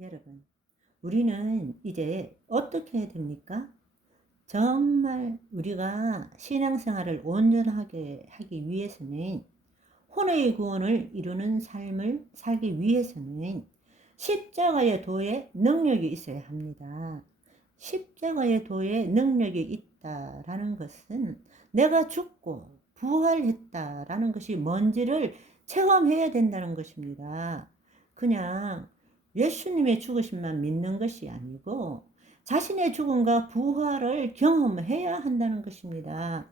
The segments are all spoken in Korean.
여러분, 우리는 이제 어떻게 해야 됩니까? 정말 우리가 신앙생활을 온전하게 하기 위해서는, 혼의 구원을 이루는 삶을 살기 위해서는 십자가의 도에 능력이 있어야 합니다. 십자가의 도에 능력이 있다라는 것은 내가 죽고 부활했다라는 것이 뭔지를 체험해야 된다는 것입니다. 그냥 예수님의 죽으심만 믿는 것이 아니고 자신의 죽음과 부활을 경험해야 한다는 것입니다.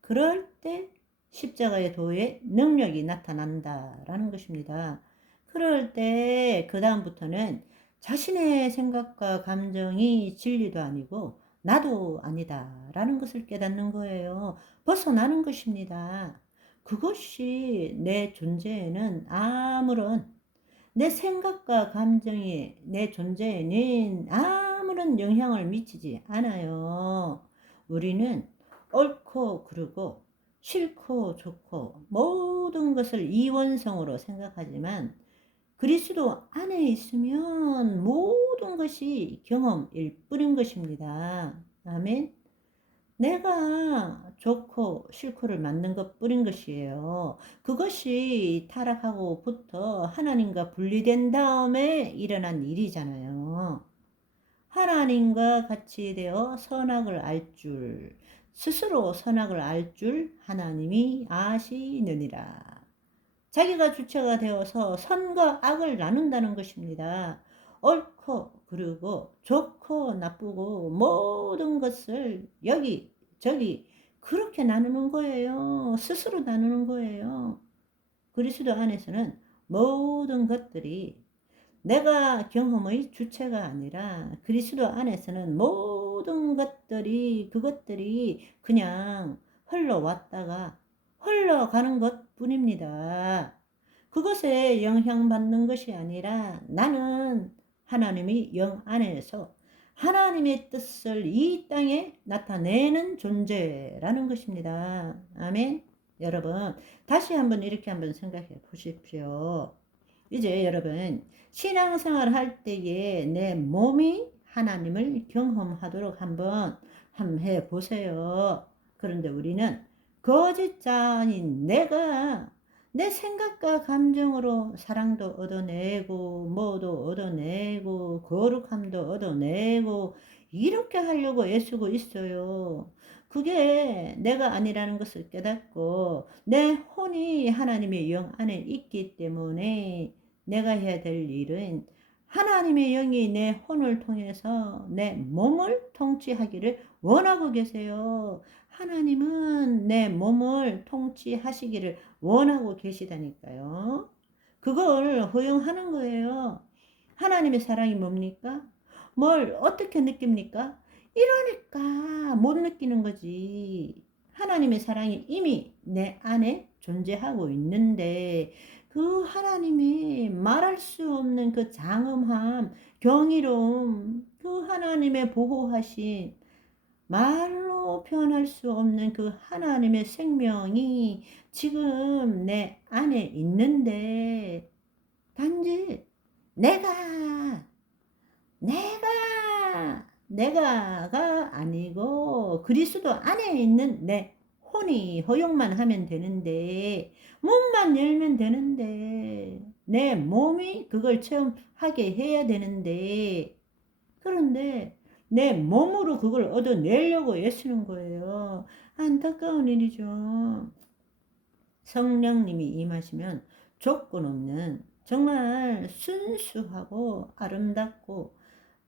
그럴 때 십자가의 도에 능력이 나타난다라는 것입니다. 그럴 때 그 다음부터는 자신의 생각과 감정이 진리도 아니고 나도 아니다라는 것을 깨닫는 거예요. 벗어나는 것입니다. 그것이 내 존재에는 아무런, 내 생각과 감정이 내 존재에는 아무런 영향을 미치지 않아요. 우리는 옳고 그르고 싫고 좋고 모든 것을 이원성으로 생각하지만 그리스도 안에 있으면 모든 것이 경험일 뿐인 것입니다. 아멘. 내가 좋고 싫고를 만든 것 뿐인 것이에요. 그것이 타락하고부터 하나님과 분리된 다음에 일어난 일이잖아요. 하나님과 같이 되어 선악을 알 줄, 스스로 선악을 알 줄 하나님이 아시느니라. 자기가 주체가 되어서 선과 악을 나눈다는 것입니다. 옳고 그르고 좋고 나쁘고 모든 것을 여기 저기 그렇게 나누는 거예요. 스스로 나누는 거예요. 그리스도 안에서는 모든 것들이 내가 경험의 주체가 아니라 그리스도 안에서는 모든 것들이 그것들이 그냥 흘러왔다가 흘러가는 것 뿐입니다. 그것에 영향받는 것이 아니라 나는 하나님의 영 안에서 하나님의 뜻을 이 땅에 나타내는 존재라는 것입니다. 아멘. 여러분, 다시 한번 이렇게 한번 생각해 보십시오. 이제 여러분, 신앙생활 할 때에 내 몸이 하나님을 경험하도록 한번 해 보세요. 그런데 우리는 거짓자인 내가 내 생각과 감정으로 사랑도 얻어내고 뭐도 얻어내고 거룩함도 얻어내고 이렇게 하려고 애쓰고 있어요. 그게 내가 아니라는 것을 깨닫고 내 혼이 하나님의 영 안에 있기 때문에 내가 해야 될 일은 하나님의 영이 내 혼을 통해서 내 몸을 통치하기를 원하고 계세요. 하나님은 내 몸을 통치하시기를 원하고 계시다니까요. 그걸 허용하는 거예요. 하나님의 사랑이 뭡니까? 뭘 어떻게 느낍니까? 이러니까 못 느끼는 거지. 하나님의 사랑이 이미 내 안에 존재하고 있는데 그 하나님의 말할 수 없는 그 장엄함, 경이로움, 그 하나님의 보호하신 말로 표현할 수 없는 그 하나님의 생명이 지금 내 안에 있는데 단지 내가 내가가 아니고 그리스도 안에 있는 내 혼이 허용만 하면 되는데 문만 열면 되는데 내 몸이 그걸 체험하게 해야 되는데 그런데 내 몸으로 그걸 얻어내려고 애쓰는 거예요. 안타까운 일이죠. 성령님이 임하시면 조건 없는 정말 순수하고 아름답고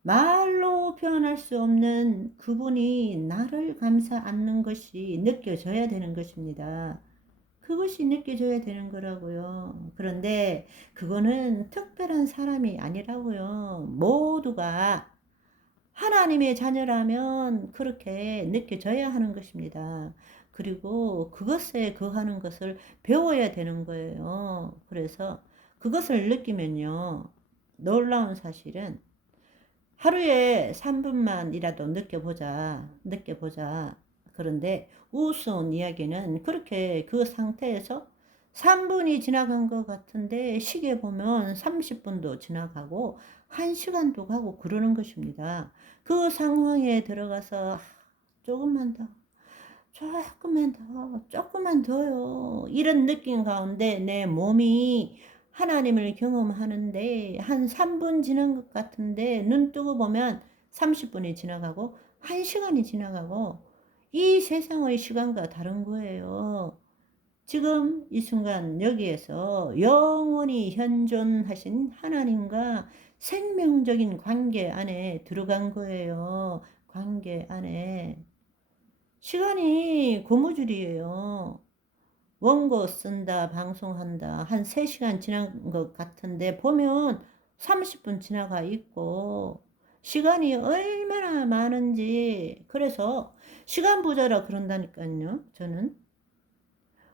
말로 표현할 수 없는 그분이 나를 감싸 안는 것이 느껴져야 되는 것입니다. 그것이 느껴져야 되는 거라고요. 그런데 그거는 특별한 사람이 아니라고요. 모두가 하나님의 자녀라면 그렇게 느껴져야 하는 것입니다. 그리고 그것에 거하는 것을 배워야 되는 거예요. 그래서 그것을 느끼면요. 놀라운 사실은 하루에 3분만이라도 느껴보자. 그런데 우스운 이야기는 그렇게 그 상태에서 3분이 지나간 것 같은데 시계 보면 30분도 지나가고 1시간도 가고 그러는 것입니다. 그 상황에 들어가서 '조금만 더, 조금만 더, 조금만 더요.' 이런 느낌 가운데 내 몸이 하나님을 경험하는데 한 3분 지난 것 같은데 눈 뜨고 보면 30 분이 지나가고 1 시간이 지나가고 이 세상의 시간과 다른 거예요. 지금 이 순간 여기에서 영원히 현존하신 하나님과 생명적인 관계 안에 들어간 거예요. 관계 안에. 시간이 고무줄이에요. 원고 쓴다, 방송한다. 한 3시간 지난 것 같은데 보면 30분 지나가 있고 시간이 얼마나 많은지. 그래서 시간 부자라 그런다니까요, 저는.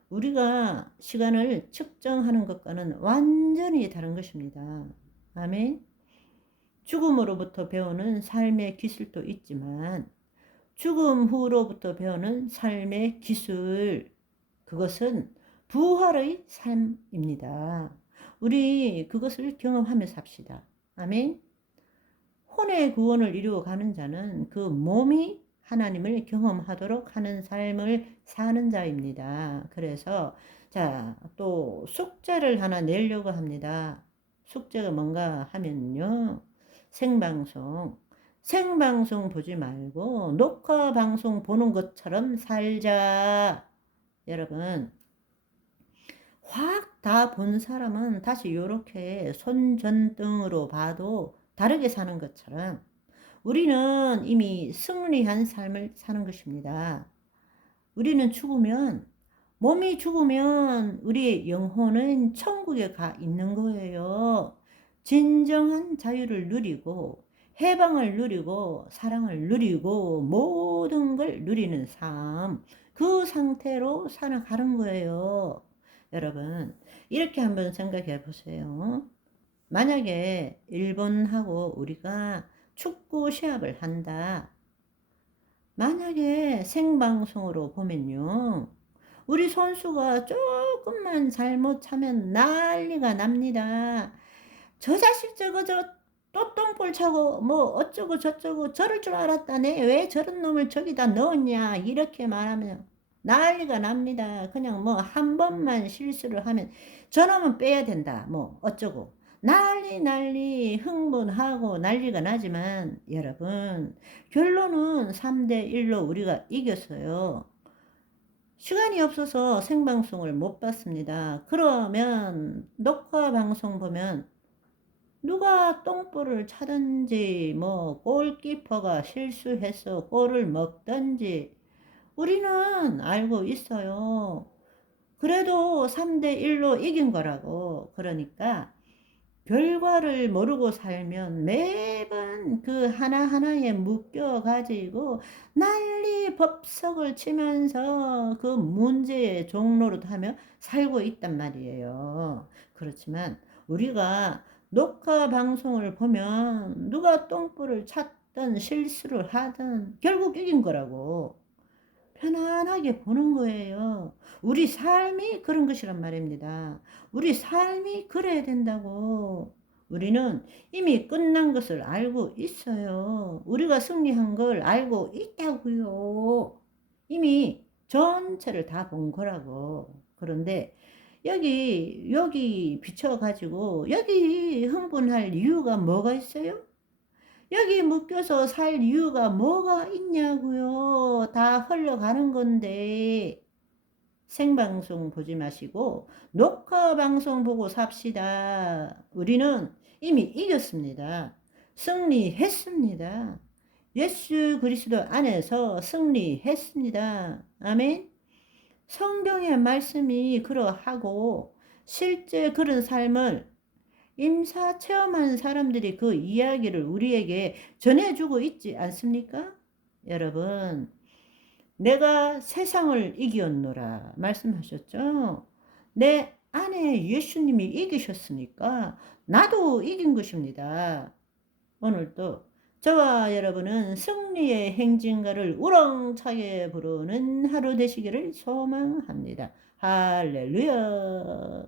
우리가 시간을 측정하는 것과는 완전히 다른 것입니다. 아멘. 죽음으로부터 배우는 삶의 기술도 있지만 죽음 후로부터 배우는 삶의 기술, 그것은 부활의 삶입니다. 우리 그것을 경험하며 삽시다. 아멘. 혼의 구원을 이루어 가는 자는 그 몸이 하나님을 경험하도록 하는 삶을 사는 자입니다. 그래서 자, 또 숙제를 하나 내려고 합니다. 숙제가 뭔가 하면요. 생방송. 생방송 보지 말고 녹화 방송 보는 것처럼 살자. 여러분, 확 다 본 사람은 다시 요렇게 손전등으로 봐도 다르게 사는 것처럼 우리는 이미 승리한 삶을 사는 것입니다. 우리는 죽으면, 몸이 죽으면 우리의 영혼은 천국에 가 있는 거예요. 진정한 자유를 누리고 해방을 누리고 사랑을 누리고 모든 걸 누리는 삶, 그 상태로 살아가는 거예요. 여러분, 이렇게 한번 생각해 보세요. 만약에 일본하고 우리가 축구 시합을 한다. 만약에 생방송으로 보면요. 우리 선수가 조금만 잘못 차면 난리가 납니다. 저 자식 또 똥볼 차고 뭐 어쩌고 저쩌고 저럴 줄 알았다네. 왜 저런 놈을 저기다 넣었냐. 이렇게 말하면 난리가 납니다. 그냥 뭐 한 번만 실수를 하면 저놈은 빼야 된다. 뭐 어쩌고. 난리 흥분하고 난리가 나지만 여러분 결론은 3대 1로 우리가 이겼어요. 시간이 없어서 생방송을 못 봤습니다. 그러면 녹화 방송 보면 누가 똥볼을 차든지 뭐 골키퍼가 실수해서 골을 먹든지 우리는 알고 있어요. 그래도 3대 1로 이긴 거라고. 그러니까 결과를 모르고 살면 매번 그 하나하나에 묶여 가지고 난리 법석을 치면서 그 문제의 종로로 하며 살고 있단 말이에요. 그렇지만 우리가 녹화 방송을 보면 누가 똥불을 찼든 실수를 하든 결국 이긴 거라고. 편안하게 보는 거예요. 우리 삶이 그런 것이란 말입니다. 우리 삶이 그래야 된다고. 우리는 이미 끝난 것을 알고 있어요. 우리가 승리한 걸 알고 있다고요. 이미 전체를 다 본 거라고. 그런데 여기 비춰가지고 여기 흥분할 이유가 뭐가 있어요? 여기 묶여서 살 이유가 뭐가 있냐고요. 다 흘러가는 건데 생방송 보지 마시고 녹화 방송 보고 삽시다. 우리는 이미 이겼습니다. 승리했습니다. 예수 그리스도 안에서 승리했습니다. 아멘. 성경의 말씀이 그러하고 실제 그런 삶을 임사 체험한 사람들이 그 이야기를 우리에게 전해주고 있지 않습니까? 여러분, 내가 세상을 이겼노라 말씀하셨죠? 내 안에 예수님이 이기셨으니까 나도 이긴 것입니다. 오늘도 저와 여러분은 승리의 행진가를 우렁차게 부르는 하루 되시기를 소망합니다. 할렐루야.